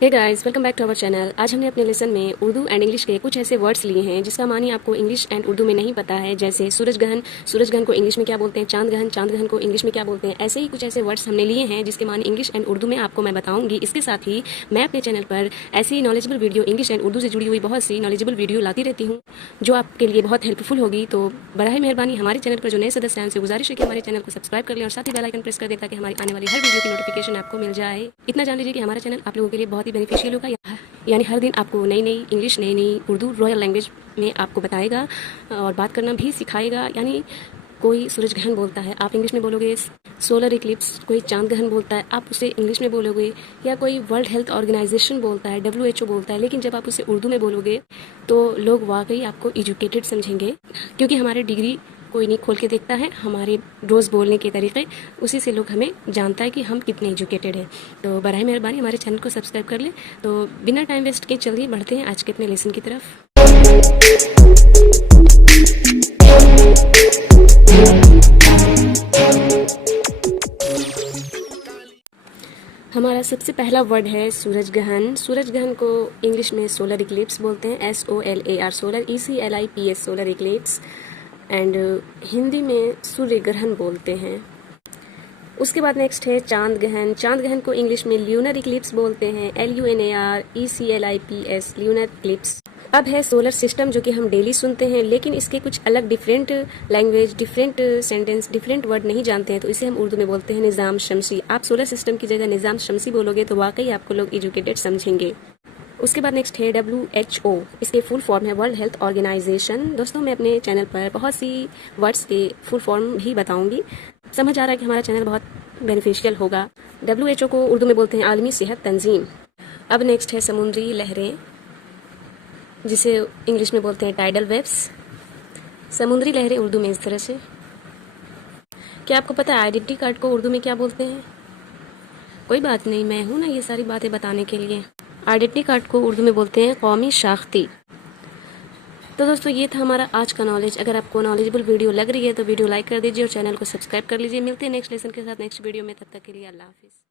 Hey guys, welcome back to our channel. आज हमने अपने लेसन में उर्दू एंड इंग्लिश के कुछ ऐसे वर्ड्स लिए हैं जिसका मानी आपको इंग्लिश एंड उर्दू में नहीं पता है। जैसे सूरजगहन, सूरजगहन को इंग्लिश में क्या बोलते हैं, चांदगहन, चांदगहन को इंग्लिश में क्या बोलते हैं। ऐसे ही कुछ ऐसे वर्ड्स हमने लिए हैं जिसके मानी इंग्लिश एंड उर्दू में आपको मैं बताऊंगी। इसके साथ ही मैं अपने चैनल पर ऐसी knowledgeable video English and Urdu से जुड़ी हुई बहुत सी नॉलेजेबल वीडियो लाती रहती हूँ जो आपके लिए बहुत हेल्पफुल होगी। तो बराह मेहरबानी हमारे चैनल पर जो नए सदस्य हैं उनसे गुजारिश है कि हमारे चैनल को सब्सक्राइब कर लें और साथ ही बेल आइकन प्रेस कर दें ताकि हमारी आने वाली हर वीडियो की नोटिफिकेशन आपको मिल जाए। इतना जान लीजिए कि हमारा चैनल आप लोगों के लिए बहुत ही बेनिफिशियल होगा, यानी हर दिन आपको नई नई इंग्लिश, नई नई उर्दू रॉयल लैंग्वेज में आपको बताएगा और बात करना भी सिखाएगा। यानी कोई सूरजग्रहण बोलता है, आप इंग्लिश में बोलोगे सोलर इक्लिप्स। कोई चांद ग्रहण बोलता है, आप उसे इंग्लिश में बोलोगे। या कोई वर्ल्ड हेल्थ ऑर्गेनाइजेशन बोलता है, WHO बोलता है, लेकिन जब आप उसे उर्दू में बोलोगे तो लोग वाकई आपको एजुकेटेड समझेंगे, क्योंकि हमारी डिग्री कोई नहीं खोल के देखता है, हमारे रोज़ बोलने के तरीके, उसी से लोग हमें जानता है कि हम कितने एजुकेटेड हैं। तो बराह मेहरबानी हमारे चैनल को सब्सक्राइब कर लें। तो बिना टाइम वेस्ट के चलिए बढ़ते हैं आज के अपने लेसन की तरफ। हमारा सबसे पहला वर्ड है सूरजग्रहण। सूरजग्रहण को इंग्लिश में सोलर इक्लिप्स बोलते हैं, SOLAR, solar, ECLIPS, solar Eclipse. And Hindi में सूर्य ग्रहण बोलते हैं। उसके बाद नेक्स्ट है चांद ग्रहण। चांद ग्रहण को इंग्लिश में ल्यूनर इक्लिप्स बोलते हैं, LUNAR, ECLIPS, ल्यूनर इक्लिप्स। अब है सोलर सिस्टम, जो कि हम डेली सुनते हैं, लेकिन इसके कुछ अलग different language, different sentence, different word नहीं जानते हैं, तो इसे हम उर्दू में बोलते हैं निज़ाम शमसी। आप सोलर सिस्टम की जगह निज़ाम शमसी बोलोगे तो वाकई आपको लोग एजुकेटेड समझेंगे। उसके बाद नेक्स्ट है WHO। इसके फुल फॉर्म है वर्ल्ड हेल्थ ऑर्गेनाइजेशन। दोस्तों, मैं अपने चैनल पर बहुत सी वर्ड्स के फुल फॉर्म भी बताऊंगी। समझ आ रहा है कि हमारा चैनल बहुत बेनिफिशियल होगा। WHO को उर्दू में बोलते हैं आलमी सेहत तंजीम। अब नेक्स्ट है समुद्री लहरें, जिसे इंग्लिश में बोलते हैं टाइडल वेव्स। समुद्री लहरें उर्दू में इस तरह से। क्या आपको पता है आइडेंटिटी कार्ड को उर्दू में क्या बोलते हैं? कोई बात नहीं, मैं हूँ ना ये सारी बातें बताने के लिए। आइडेंटिटी कार्ड को उर्दू में बोलते हैं कौमी शाख्ती। तो दोस्तों, ये था हमारा आज का नॉलेज। अगर आपको नॉलेजेबल वीडियो लग रही है तो वीडियो लाइक कर दीजिए और चैनल को सब्सक्राइब कर लीजिए। मिलते हैं नेक्स्ट लेसन के साथ नेक्स्ट वीडियो में, तब तक के लिए अल्लाह हाफिज़।